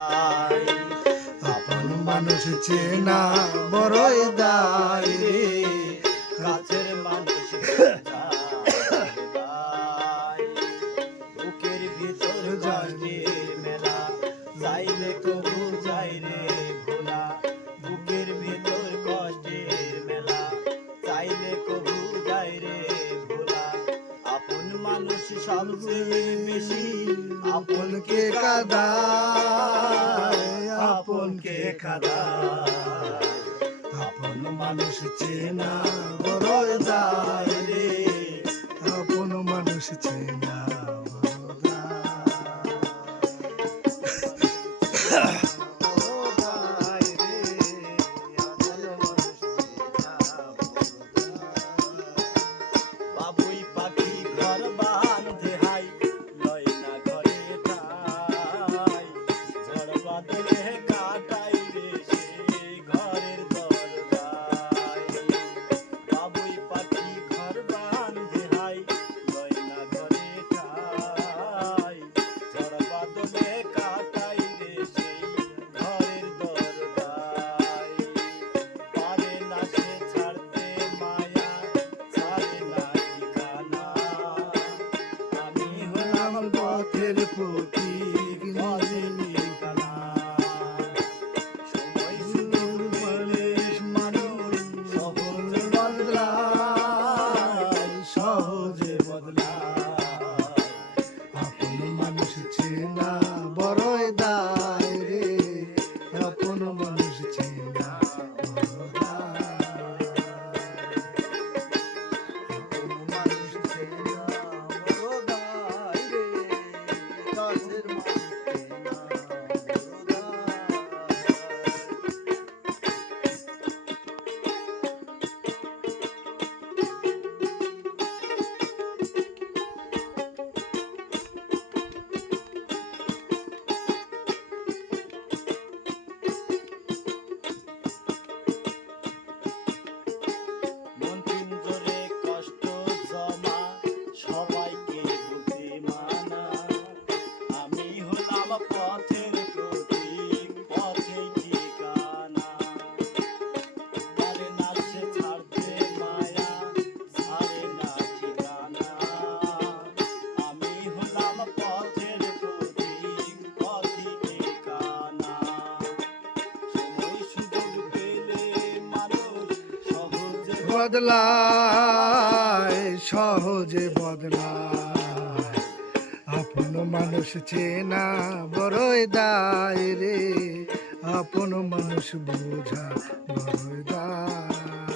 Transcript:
আপন মানুষ চেনা বড়ই দায় রে, কাছের মানুষ বুকের ভিতর কষ্টের মেলা চাইলে কবু যাই রে ভোলা। বুকের ভিতর কষ্টের মেলা চাইলে কবু যাই রে ভোলা। আপন মানুষ সবচেয়ে বেশি আপনকে কাদায়, আপনকে কাদায়। আপন মানুষ চেনা বড়ই দায় রে, আপন মানুষ চেনা বড় দায়। বাবুই পাখি ঘর বাঁধে হাই লয় না ঘরে ঠাই। ঝড় বাদলে কাটাই রে সে ঘরের দরজায়। বাবুই পাখি ঘর বাঁধে হাই লয় না ঘরে ঠাই। ঝড় বাদলে কাটাই রে সেই ঘরের দরজায়। পারে না সে ছাড়তে মায়া ছাড়ে না ঠিকানা। আমি হলাম পথের পথিক পথের ঠিকানা। সময় সুযোগ পেলে মানুষ সহজে বদলায়, সহজে বদলায়। আপন মানুষ চেনা বড়ই দায় রে, আপন মানুষ চেনা বড় দায়। আপন মানুষ চেনা বড় দায় রে, কাছের মানুষ চেনা বড় দায়। মন পিঞ্জরে কষ্ট জমা সবাইকে বলতে মানা। আমি হলাম পথের প্রতীক পথেই ঠিকানা। পারে না সে ছাড়তে মায়া ছাড়ে না ঠিকানা। আমি হলাম পথের প্রতীক পথেই ঠিকানা। সময় সুযোগ পেলে মানুষ সহজে বদলায়, সহজে বদলায়। আপন মানুষ চেনা বড়ই দায় রে, আপন মানুষ বোঝা বড়ই দায়।